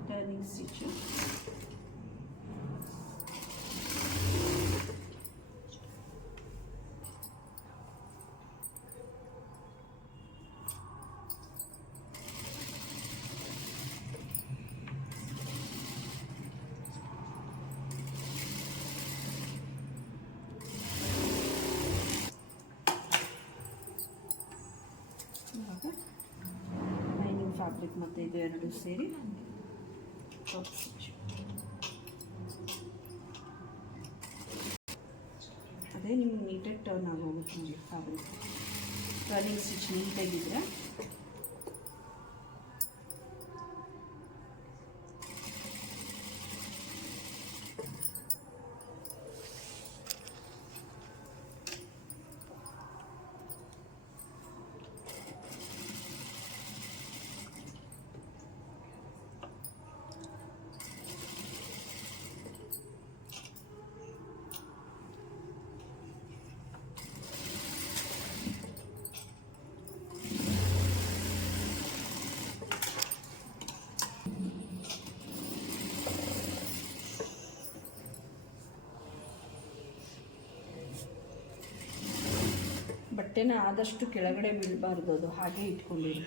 ಟರ್ನಿಂಗ್ ಸ್ಟಿಚ್ ಲೈನಿಂಗ್ ಫ್ಯಾಬ್ರಿಕ್ ಮತ್ತು ಇದು ಎರಡು ಸೇರಿ ಟಾಪ್ ಸ್ಟಿಚ್. ಅದೇ ನಿಮ್ಗೆ ನೀಟಾಗಿ ಟರ್ನ್ ಆಗೋಗುತ್ತೆ ನೋಡಿ ಫ್ಯಾಬ್ರಿಕ್. ಟರ್ನಿಂಗ್ ಸ್ಟಿಚ್ ನೀಟಾಗಿದ್ದರೆ ಬಟ್ಟೆನ ಆದಷ್ಟು ಕೆಳಗಡೆ ಬೀಳಬಾರ್ದು, ಅದು ಹಾಗೆ ಇಟ್ಕೊಂಡಿರಿ.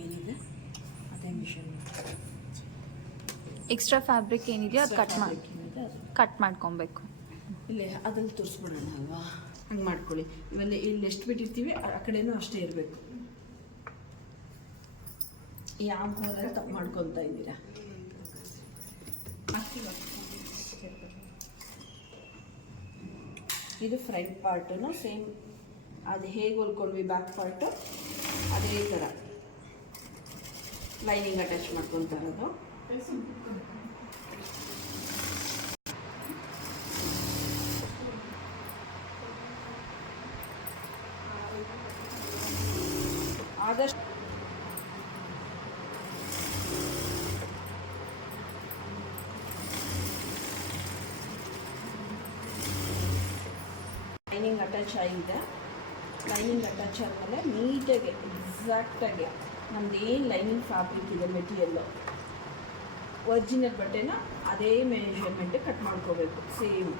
ಏನಿದೆ ಅದೇ ಮಿಷನ್. ಎಕ್ಸ್ಟ್ರಾ ಫ್ಯಾಬ್ರಿಕ್ ಏನಿದೆಯೋ ಅದು ಕಟ್ ಮಾಡ್ಕೊಬೇಕು. ಇಲ್ಲೇ ಅದ್ರಲ್ಲಿ ತೋರಿಸ್ಬಿಡೋಣ ಅಲ್ವಾ, ಹಂಗೆ ಮಾಡ್ಕೊಳ್ಳಿ. ಇವೆಲ್ಲ ಇಲ್ಲಿ ಎಷ್ಟು ಬಿಟ್ಟಿರ್ತೀವಿ ಆ ಕಡೆನೂ ಅಷ್ಟೇ ಇರಬೇಕು. ಯಾವ ಹೋಲಲ್ಲಿ ತಪ್ಪು ಮಾಡ್ಕೊತಾ ಇದ್ದೀರಾ? ಇದು ಫ್ರಂಟ್ ಪಾರ್ಟನ್ನು ಸೇಮ್ ಅದು ಹೇಗೆ ಹೊಲ್ಕೊಂಡ್ವಿ ಬ್ಯಾಕ್ ಪಾರ್ಟು ಅದೇ ಥರ ಲೈನಿಂಗ್ ಅಟ್ಯಾಚ್ ಮಾಡ್ಕೊತಾ ಇರೋದು. ಆದಷ್ಟು ಲೈನಿಂಗ್ ಅಟ್ಯಾಚ್ ಆಗಿದೆ. ಲೈನಿಂಗ್ ಅಟ್ಯಾಚ್ ಆದಮೇಲೆ ನೀಟಾಗಿ ಎಕ್ಸಾಕ್ಟಾಗಿ ನಮ್ದು ಏನು ಲೈನಿಂಗ್ ಫ್ಯಾಬ್ರಿಕ್ ಇದೆ ಮೆಟೀರಿಯಲ್ಲು ಒರಿಜಿನಲ್ ಬಟ್ಟೆನ ಅದೇ ಮೆಜರ್ಮೆಂಟ್ ಕಟ್ ಮಾಡ್ಕೋಬೇಕು. ಸೇಮ್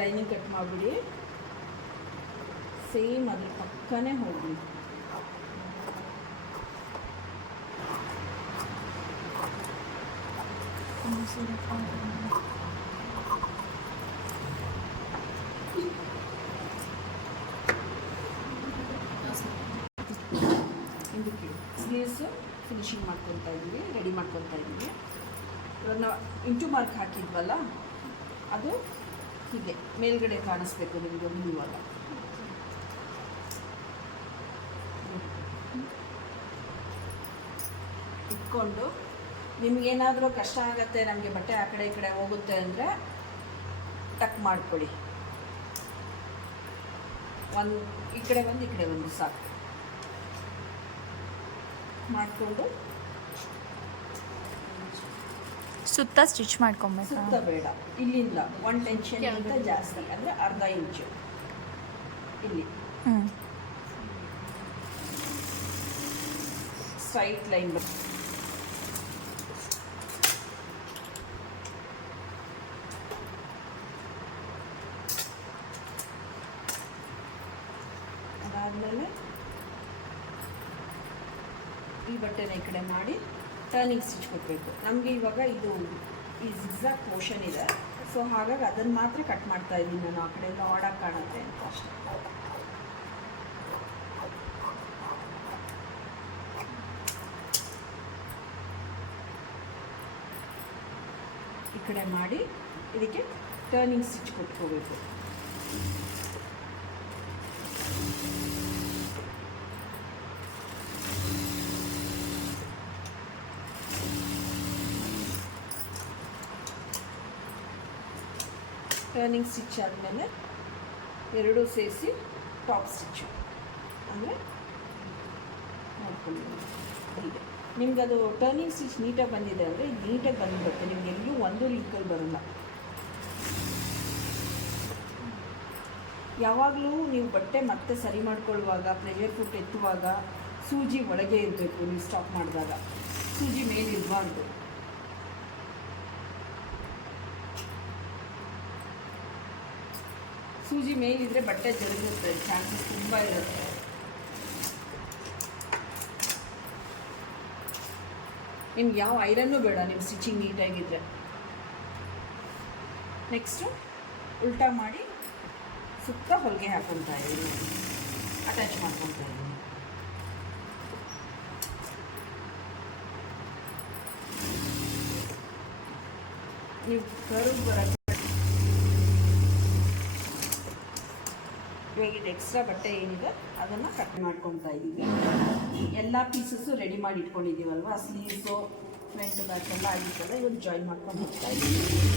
ಲೈನಿಂಗ್ ಕಟ್ ಮಾಡಿಬಿಡಿ, ಸೇಮ್ ಅದ್ರ ಪಕ್ಕನೇ ಹೋಗಿ. ಸ್ಲೀವ್ಸು ಫಿನಿಶಿಂಗ್ ಮಾಡ್ಕೊತಾ ಇದ್ದೀವಿ, ರೆಡಿ ಮಾಡ್ಕೊತಾ ಇದ್ದೀವಿ. ಇವಾಗ ನಾವು ಇಂಟು ಮಾರ್ಕ್ ಹಾಕಿದ್ವಲ್ಲ ಅದು ಹೀಗೆ ಮೇಲ್ಗಡೆ ಕಾಣಿಸ್ಬೇಕು ನಿಮಗೆ ಒಂದು. ಇವಾಗ ಇಟ್ಕೊಂಡು ನಿಮಗೇನಾದರೂ ಕಷ್ಟ ಆಗುತ್ತೆ, ನಮಗೆ ಬಟ್ಟೆ ಆ ಕಡೆ ಈ ಕಡೆ ಹೋಗುತ್ತೆ ಅಂದರೆ ಟಕ್ ಮಾಡಿಕೊಡಿ. ಒಂದು ಈ ಕಡೆ ಒಂದು ಈ ಕಡೆ ಒಂದು ಸಾಕು. ಮಾಡಿಕೊಂಡು ಸುತ್ತ ಸ್ಟಿಚ್ ಮಾಡ್ಕೊಬೇಕಾ? ಸುತ್ತ ಬೇಡ, ಇಲ್ಲಿಂದ 1 ಟೆನ್ಷನ್ ಅಂತ ಜಾಸ್ತಿ ಅಂದರೆ ಅರ್ಧ ಇಂಚು ಇಲ್ಲಿ ಹ್ಞೂ ಸ್ಟ್ರೈಟ್ ಲೈನ್ ಬರ್ತದೆ. ಅದಾದಮೇಲೆ ಈ ಬಟ್ಟೆನ ಈ ಕಡೆ ಮಾಡಿ ಟರ್ನಿಂಗ್ ಸ್ಟಿಚ್ ಕೊಡಬೇಕು. ನಮಗೆ ಇವಾಗ ಇದು ಈ ಜಿಗ್ಜಾಗ್ ಪೋರ್ಷನ್ ಇದೆ, ಸೊ ಹಾಗಾಗಿ ಅದನ್ನು ಮಾತ್ರ ಕಟ್ ಮಾಡ್ತಾ ಇದ್ದೀನಿ ನಾನು, ಆ ಕಡೆ ಎಲ್ಲ ಆಡಾಗಿ ಕಾಣುತ್ತೆ ಅಂತ ಅಷ್ಟೇ. ಈ ಕಡೆ ಮಾಡಿ ಇದಕ್ಕೆ ಟರ್ನಿಂಗ್ ಸ್ಟಿಚ್ ಕೊಟ್ಕೋಬೇಕು. ಟರ್ನಿಂಗ್ ಸ್ಟಿಚ್ ಆದಮೇಲೆ ಎರಡೂ ಸೇರಿಸಿ ಟಾಪ್ ಸ್ಟಿಚ್ಚು ಅಂದರೆ ನೋಡ್ಕೊಂಡು ಹೀಗೆ. ನಿಮ್ಗೆ ಅದು ಟರ್ನಿಂಗ್ ಸ್ಟಿಚ್ ನೀಟಾಗಿ ಬಂದಿದೆ ಅಂದರೆ ಇದು ನೀಟಾಗಿ ಬಂದುಬಿಡುತ್ತೆ, ನಿಮ್ಗೆ ಎಲ್ಲೂ ಒಂದು ಲಿಂಕಲ್ಲಿ ಬರೋಲ್ಲ. ಯಾವಾಗಲೂ ನೀವು ಬಟ್ಟೆ ಮತ್ತೆ ಸರಿ ಮಾಡ್ಕೊಳ್ಳುವಾಗ, ಪ್ರೆಷರ್ ಫುಟ್ ಎತ್ತುವಾಗ ಸೂಜಿ ಒಳಗೆ ಇರಬೇಕು. ನೀವು ಸ್ಟಾಪ್ ಮಾಡಿದಾಗ ಸೂಜಿ ಮೇಲೆ ಇರಬಾರ್ದು. ಸೂಜಿ ಮೇಲಿದ್ರೆ ಬಟ್ಟೆ ಜರುಗುತ್ತೆ, ಚಾನ್ಸಸ್ ತುಂಬ ಇರುತ್ತೆ. ನಿಮ್ಗೆ ಯಾವ ಐರನ್ನೂ ಬೇಡ ನಿಮ್ಮ ಸ್ಟಿಚಿಂಗ್ ನೀಟಾಗಿದ್ದರೆ. ನೆಕ್ಸ್ಟು ಉಲ್ಟಾ ಮಾಡಿ ಸುತ್ತ ಹೊಲಿಗೆ ಹಾಕ್ಕೊತಾ ಇದ್ದೀನಿ, ಅಟ್ಯಾಚ್ ಮಾಡ್ಕೊತಾ ಇದ್ದೀನಿ. ನೀವು ಕರ್ವ್ ಬರೋಕ್ಕೆ ಇವಾಗ ಇದು ಎಕ್ಸ್ಟ್ರಾ ಬಟ್ಟೆ ಏನಿದೆ ಅದನ್ನು ಕಟ್ ಮಾಡ್ಕೊತಾ ಇದ್ದೀವಿ. ಎಲ್ಲ ಪೀಸಸ್ಸು ರೆಡಿ ಮಾಡಿ ಇಟ್ಕೊಂಡಿದ್ದೀವಲ್ವ, ಸ್ಲೀವ್ಸು ಫ್ರಂಟ್ ಬ್ಯಾಕ್ ಎಲ್ಲ ಆಗಿರ್ತದೆ. ಇವಾಗ ಜಾಯಿನ್ ಮಾಡ್ಕೊಂಡು ಹೋಗ್ತಾ ಇದ್ದೀವಿ.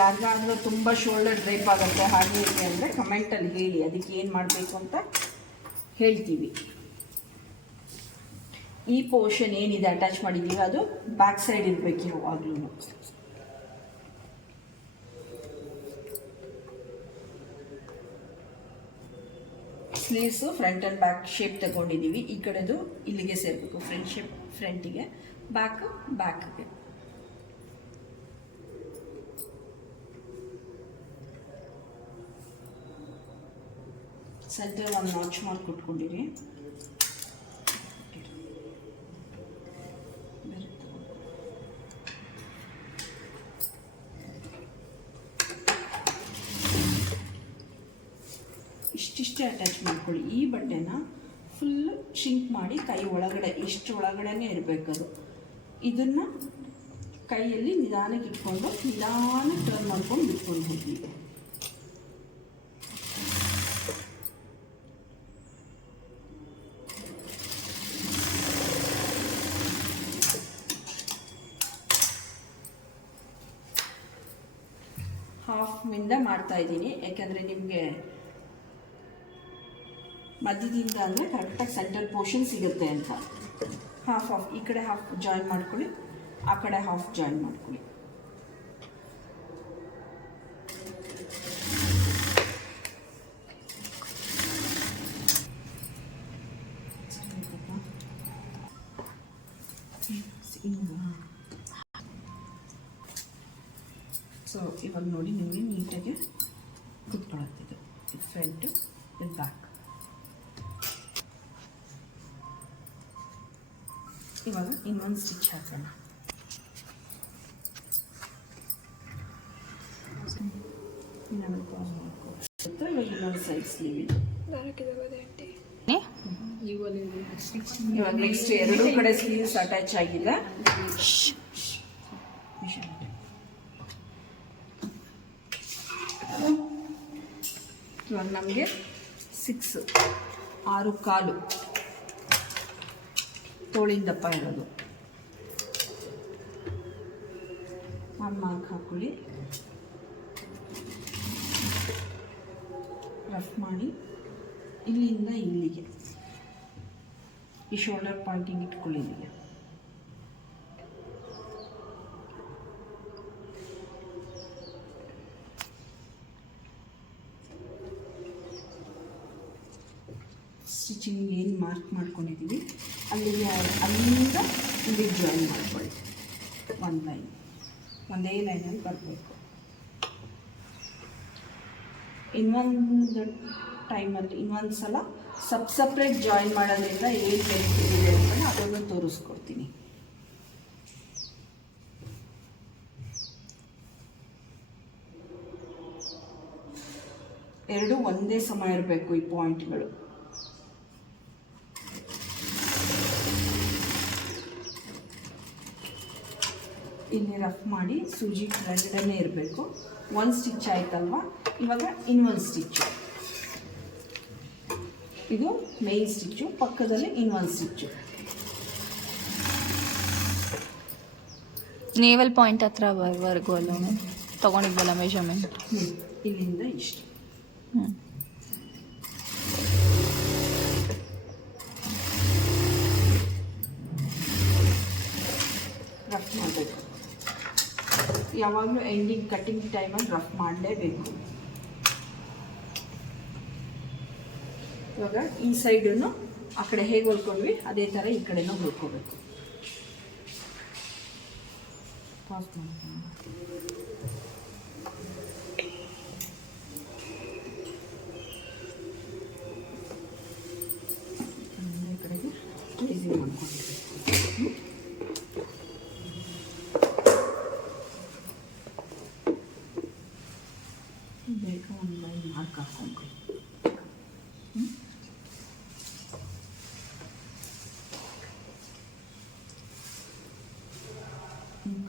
ಯಾರಿಗಾದ್ರೂ ತುಂಬ ಶೋಲ್ಡರ್ ಡ್ರೈಪ್ ಆಗುತ್ತೆ ಹಾಗೆ ಇದೆ ಅಂದರೆ ಕಮೆಂಟಲ್ಲಿ ಹೇಳಿ, ಅದಕ್ಕೆ ಏನು ಮಾಡಬೇಕು ಅಂತ ಹೇಳ್ತೀವಿ. ಈ ಪೋರ್ಷನ್ ಏನಿದೆ ಅಟ್ಯಾಚ್ ಮಾಡಿದ್ದೀವಿ ಅದು ಬ್ಯಾಕ್ ಸೈಡ್ ಇರಬೇಕು ಯಾವಾಗಲೂ. Sleeves front and back shape ತಗೊಂಡಿದ್ದೀವಿ. ಈ ಕಡೆದು ಇಲ್ಲಿಗೆ ಸೇರಬೇಕು, ಫ್ರಂಟ್ ಶೇಪ್ ಫ್ರಂಟಿಗೆ, ಬ್ಯಾಕು ಬ್ಯಾಕ್ಗೆ. ಸೆಂಟರ್ ಒಂದು ನಾಚ್ ಮಾರ್ಕ್ ಕೊಟ್ಕೊಂಡಿರಿ. ಇಷ್ಟಿಷ್ಟೇ ಅಟ್ಯಾಚ್ ಮಾಡ್ಕೊಳ್ಳಿ. ಈ ಬಟ್ಟೆನ ಫುಲ್ ಶಿಂಕ್ ಮಾಡಿ ಕೈ ಒಳಗಡೆ ಇಷ್ಟು ಒಳಗಡೆನೇ ಇರಬೇಕದು. ಇದನ್ನು ಕೈಯಲ್ಲಿ ನಿಧಾನಕ್ಕೆ ಇಟ್ಕೊಂಡು ನಿಧಾನಕ್ಕೆ ಟರ್ನ್ ಮಾಡ್ಕೊಂಡು ಬಿಟ್ಕೊಂಡು ಹೋಗಿ. ಹಾಫ್ಮಿಂದ ಮಾಡ್ತಾ ಇದ್ದೀನಿ, ಯಾಕೆಂದರೆ ನಿಮಗೆ ಮಧ್ಯದಿಂದ ಅಂದರೆ ಕರೆಕ್ಟಾಗಿ ಸೆಂಟರ್ ಪೋರ್ಷನ್ ಸಿಗುತ್ತೆ ಅಂತ. ಹಾಫ್ ಈ ಕಡೆ ಹಾಫ್ ಜಾಯಿನ್ ಮಾಡ್ಕೊಳ್ಳಿ, ಆ ಕಡೆ ಹಾಫ್ ಜಾಯಿನ್ ಮಾಡ್ಕೊಳ್ಳಿ. ಸೊ ಇವಾಗ ನೋಡಿ ನಿಮಗೆ ನೀಟಾಗಿ ಕುತ್ಕೊಳ್ಳುತ್ತಿದೆ. ಇದು ಫ್ರಂಟು, ಇದು ಬ್ಯಾಕ್. ಇವಾಗ ಇನ್ನೊಂದು ಸ್ಟಿಚ್ ಹಾಕೋಣ. ಇವಾಗ ಇನ್ನೊಂದು ಸೈಡ್ ಸ್ಲೀವ್ ಇದೆ. ಇವಾಗ ನೆಕ್ಸ್ಟ್ ಎರಡೂ ಕಡೆ ಸ್ಲೀವ್ಸ್ ಅಟ್ಯಾಚ್ ಆಗಿದೆ. ಇವಾಗ ನಮಗೆ 6 ಕಾಲು ತೋಳಿನ ದಪ್ಪ ಇರೋದು ಮಾರ್ಕ್ ಹಾಕೊಳ್ಳಿ. ರಫ್ ಮಾಡಿ ಇಲ್ಲಿಂದ ಇಲ್ಲಿಗೆ ಈ ಶೋಲ್ಡರ್ ಪಾಯಿಂಟಿಂಗ್ ಇಟ್ಕೊಳ್ಳಿದ್ದೀವಿ. ಸ್ಟಿಚಿಂಗ್ ಏನು ಮಾರ್ಕ್ ಮಾಡ್ಕೊಂಡಿದ್ದೀವಿ ಅಲ್ಲಿಂದ ಇಲ್ಲಿಗೆ ಜಾಯಿನ್ ಮಾಡ್ಕೊಳ್ಳಿ. ಒಂದು ಲೈನ್ ಒಂದೇ ಲೈನಲ್ಲಿ ಬರಬೇಕು. ಇನ್ನೊಂದು ಟೈಮಲ್ಲಿ ಇನ್ನೊಂದು ಸಲ ಸಪ್ರೇಟ್ ಜಾಯಿನ್ ಮಾಡೋದ್ರಿಂದ ಏನು ಬೆನಿಫಿಟ್ ಇದೆ ಅಂತ ಅದನ್ನು ತೋರಿಸ್ಕೊಡ್ತೀನಿ. ಎರಡು ಒಂದೇ ಸಮ ಇರಬೇಕು ಈ ಪಾಯಿಂಟ್ಗಳು. ಇಲ್ಲಿ ರಫ್ ಮಾಡಿ ಸೂಜಿ ಕೆಳಗಡೆನೇ ಇರಬೇಕು. ಒಂದು ಸ್ಟಿಚ್ ಆಯ್ತಲ್ವ, ಇವಾಗ ಇನ್ನೊಂದು ಸ್ಟಿಚ್ಚು. ಇದು ಮೇನ್ ಸ್ಟಿಚ್ಚು, ಪಕ್ಕದಲ್ಲಿ ಇನ್ನೊಂದು ಸ್ಟಿಚ್ಚು. ನೇವಲ್ ಪಾಯಿಂಟ್ ಹತ್ರ ವರ್ಗು ಅಲ್ಲ ತೊಗೊಂಡಿದ್ವಲ್ಲ ಮೆಷರ್ಮೆಂಟ್. ಇಲ್ಲಿಂದ ಇಷ್ಟು. ರಫ್ ಮಾಡಬೇಕು. ಯಾವಾಗಲೂ ಎಂಡಿಂಗ್ ಕಟ್ಟಿಂಗ್ ಟೈಮಲ್ಲಿ ರಫ್ ಮಾಡಲೇಬೇಕು. ಇವಾಗ ಈ ಸೈಡನ್ನು ಆ ಕಡೆ ಹೇಗೆ ಹೊಲ್ಕೊಂಡ್ವಿ ಅದೇ ಥರ ಈ ಕಡೆನೂ ಹೊಲ್ಕೋಬೇಕು. ಪಾಸ್ ಮಾಡ್ಕೊಂಡು ಈ ಕಡೆಗೆ ಈಸಿ ಮಾಡ್ಕೊಂಡಿರ್ಬೇಕು. ಬೇಗ ಒಂದು ಲೈನ್ ಮಾರ್ಕ್ ಹಾಕ್ಕೊಂಡು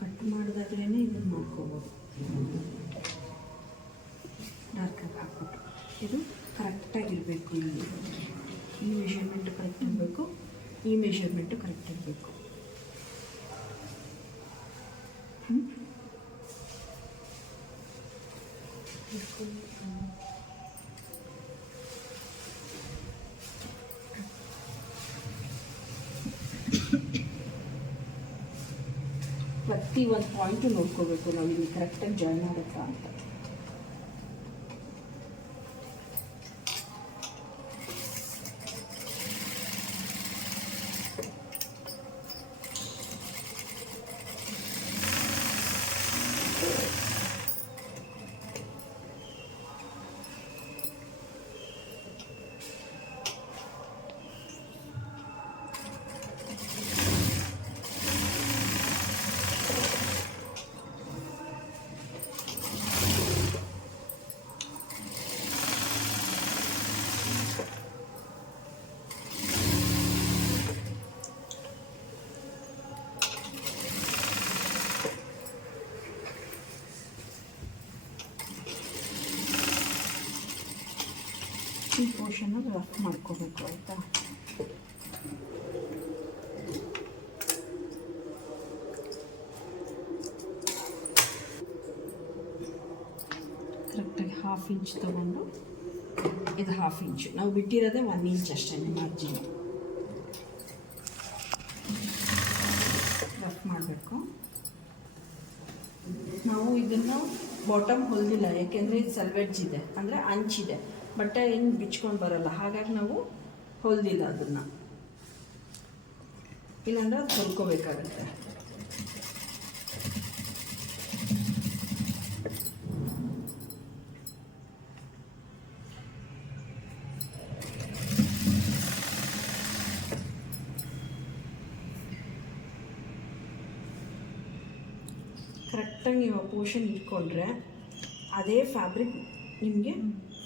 ಕಟ್ ಮಾಡಿದಾಗ್ಲೇ ಇದನ್ನು ಮಾಡ್ಕೋಬೋದು. ಡಾರ್ಕಾಗಿ ಹಾಕ್ಬಿಟ್ಟು ಇದು ಕರೆಕ್ಟಾಗಿರಬೇಕು. ಇಲ್ಲಿ ಈ ಮೆಷರ್ಮೆಂಟು ಕರೆಕ್ಟ್ ಇರಬೇಕು, ಈ ಮೆಷರ್ಮೆಂಟು ಕರೆಕ್ಟ್ ಇರಬೇಕು. ಪ್ರತಿ ಒಂದು ಪಾಯಿಂಟು ನೋಡ್ಕೋಬೇಕು ನಾವು ಇಲ್ಲಿ ಕರೆಕ್ಟಾಗಿ ಜಾಯಿನ್ ಆಗುತ್ತಾ ಅಂತ. ಈ ಪೋರ್ಷನ್ ರಫ್ ಮಾಡ್ಕೋಬೇಕು ಆಯಿತಾ. ಕರೆಕ್ಟಾಗಿ 1/2 ಇಂಚ್ ತಗೊಂಡು ಇದು 1/2 ಇಂಚು ನಾವು ಬಿಟ್ಟಿರೋದೇ 1 ಇಂಚ್ ಅಷ್ಟೇ ಮಾರ್ಜಿನ್. ರಫ್ ಮಾಡಬೇಕು. ನಾವು ಇದನ್ನು ಬಾಟಮ್ ಹೊಲ್ದಿಲ್ಲ, ಯಾಕೆಂದರೆ ಇದು ಸಲ್ವೆಡ್ಜ್ ಇದೆ, ಅಂದರೆ ಅಂಚಿದೆ, ಬಟ್ಟೆ ಏನು ಬಿಚ್ಕೊಂಡು ಬರೋಲ್ಲ. ಹಾಗಾಗಿ ನಾವು ಹೊಲ್ದಿಲ್ಲ ಅದನ್ನು, ಇಲ್ಲಾಂದ್ರೆ ಅದು ಹೊಲ್ಕೋಬೇಕಾಗತ್ತೆ. ಕರೆಕ್ಟಾಗಿ ನೀವು ಪೋರ್ಷನ್ ಇಟ್ಕೊಂಡ್ರೆ ಅದೇ ಫ್ಯಾಬ್ರಿಕ್ ನಿಮಗೆ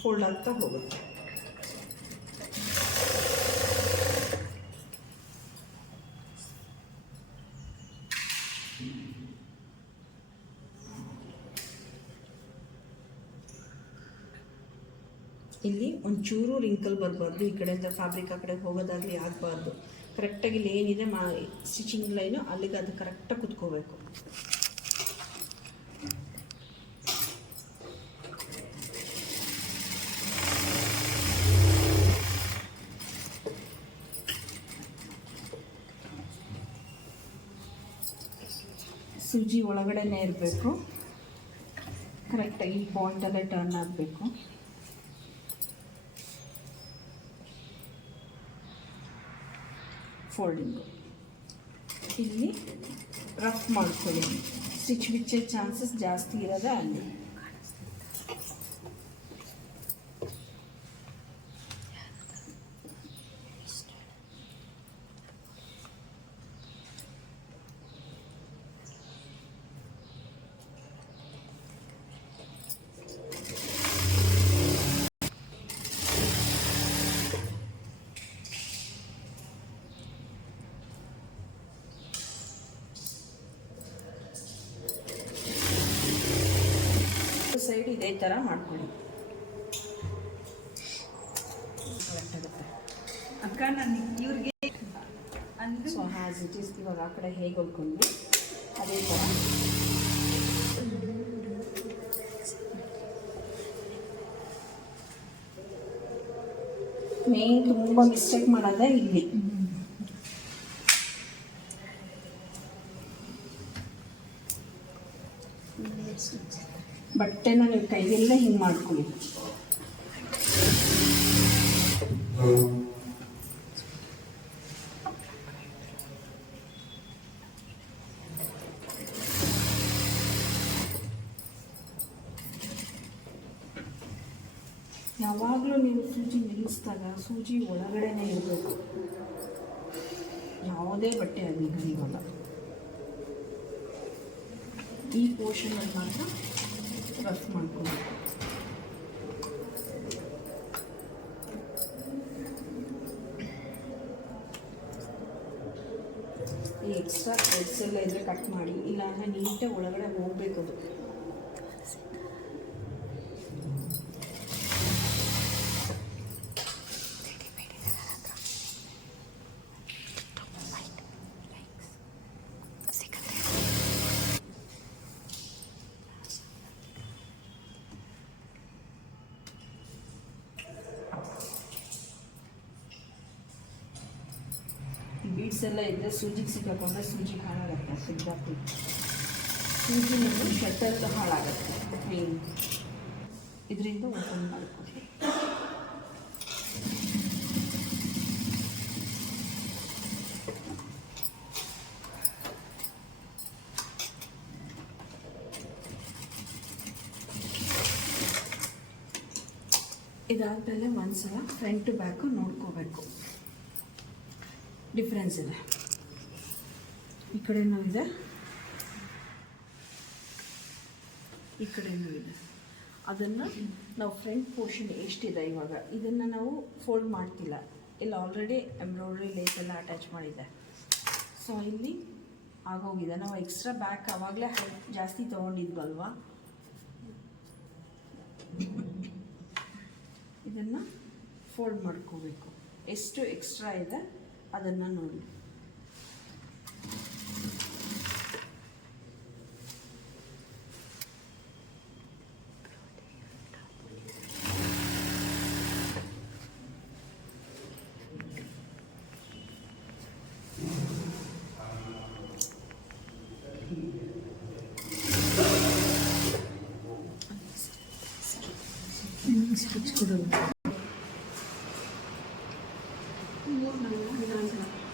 ಫೋಲ್ಡ್ ಆಗ್ತಾ ಹೋಗುತ್ತೆ. ಇಲ್ಲಿ ಒಂಚೂರು ರಿಂಕಲ್ ಬರಬಾರ್ದು, ಈ ಕಡೆಯಿಂದ ಫ್ಯಾಬ್ರಿಕ್ ಆ ಕಡೆ ಹೋಗೋದಾಗಲಿ ಆಗಬಾರ್ದು. ಕರೆಕ್ಟಾಗಿ ಇಲ್ಲಿ ಏನಿದೆ ಸ್ಟಿಚಿಂಗ್ ಲೈನು ಅಲ್ಲಿಗೆ ಅದು ಕರೆಕ್ಟಾಗಿ ಕುತ್ಕೋಬೇಕು. ಸೂಜಿ ಒಳಗಡೆನೇ ಇರಬೇಕು, ಕರೆಕ್ಟಾಗಿ ಪಾಯಿಂಟಲ್ಲೇ ಟರ್ನ್ ಆಗಬೇಕು. ಫೋಲ್ಡಿಂಗು ಇಲ್ಲಿ ರಫ್ ಮಾಡ್ಕೊಳ್ಳಿ, ಸ್ಟಿಚ್ ಬಿಚ್ಚೋ ಚಾನ್ಸಸ್ ಜಾಸ್ತಿ ಇರೋದೇ ಅಲ್ಲಿ. ಸೈಡ್ ಇದೇ ಥರ ಮಾಡ್ಕೊಳ್ಳಿ, ಕರೆಕ್ಟಾಗುತ್ತೆ. ಅಕ್ಕ ನಾನು ಇವ್ರಿಗೆ ಸೊ ಹ್ಯಾಸ್ ಇಟ್ ಈಸ್ ಇವಾಗ ಆ ಕಡೆ ಹೇಗೆ ಹೊಲ್ಕೊಂಡ್ವಿ ಅದೇ ಥರ ಮೇನ್ ತುಂಬ ಮಿಸ್ಟೇಕ್ ಮಾಡೋದೇ ಇಲ್ಲಿ. ಬಟ್ಟೆನ ನೀವು ಕೈಗೆಲ್ಲ ಹಿಂಗೆ ಮಾಡ್ಕೊಳ್ಳಿ. ಯಾವಾಗಲೂ ನೀವು ಸೂಜಿ ನಿಲ್ಲಿಸಿದಾಗ ಸೂಜಿ ಒಳಗಡೆನೇ ಇರಬೇಕು, ಯಾವುದೇ ಬಟ್ಟೆ ಆಗಲಿ ಹರಿವಲ್ಲ. ಈ ಪೋರ್ಷನಲ್ಲಿ ಮಾತ್ರ ರಫ್ ಮಾಡ್ಕೊಬೇಕು. ಈ ಎಕ್ಸ್ಟ್ರಾ ಥ್ರೆಡ್ಸ್ ಎಲ್ಲ ಇದ್ದರೆ ಕಟ್ ಮಾಡಿ, ಇಲ್ಲಾಂದರೆ ನೀಟಾಗಿ ಒಳಗಡೆ ಹೋಗಬೇಕು ಅದು. ಬೀಡ್ಸ್ ಎಲ್ಲ ಇದ್ದರೆ ಸೂಜಿಗೆ ಸಿಕ್ಕಾಕೊಂಡ್ರೆ ಸೂಜಿ ಹಾಳಾಗತ್ತೆ, ಸಿಗ್ದಾಕಿ ಸೂಜಿ ನೀವು ಶಟರ್ ಹಾಳಾಗತ್ತೆ. ಮೇನ್ ಇದರಿಂದ ಓಪನ್ ಮಾಡ್ಕೊಳ್ಳಿ. ಇದಾದಮೇಲೆ ಒಂದ್ಸಲ ಫ್ರಂಟ್ ಟು ಬ್ಯಾಕು ನೋಡ್ಕೋಬೇಕು, ಡಿಫ್ರೆನ್ಸ್ ಇದೆ. ಈ ಕಡೆನೂ ಇದೆ, ಈ ಕಡೆನೂ ಇದೆ. ಅದನ್ನು ನಾವು ಫ್ರಂಟ್ ಪೋರ್ಷನ್ ಎಷ್ಟಿದೆ ಇವಾಗ ಇದನ್ನು ನಾವು ಫೋಲ್ಡ್ ಮಾಡ್ತಿಲ್ಲ, ಇಲ್ಲಿ ಆಲ್ರೆಡಿ ಎಂಬ್ರಾಯ್ಡ್ರಿ ಲೇಸ್ ಎಲ್ಲ ಅಟ್ಯಾಚ್ ಮಾಡಿದೆ. ಸೊ ಇಲ್ಲಿ ಆಗೋಗಿದೆ. ನಾವು ಎಕ್ಸ್ಟ್ರಾ ಬ್ಯಾಕ್ ಆವಾಗಲೇ ಜಾಸ್ತಿ ತೊಗೊಂಡಿದ್ವಲ್ವಾ, ಇದನ್ನು ಫೋಲ್ಡ್ ಮಾಡ್ಕೋಬೇಕು. ಎಷ್ಟು ಎಕ್ಸ್ಟ್ರಾ ಇದೆ ಅದನ್ನು ನೋಡಿ. ಸ್ಟಿಚ್ ಕೊಡೋದು 3 4 5 6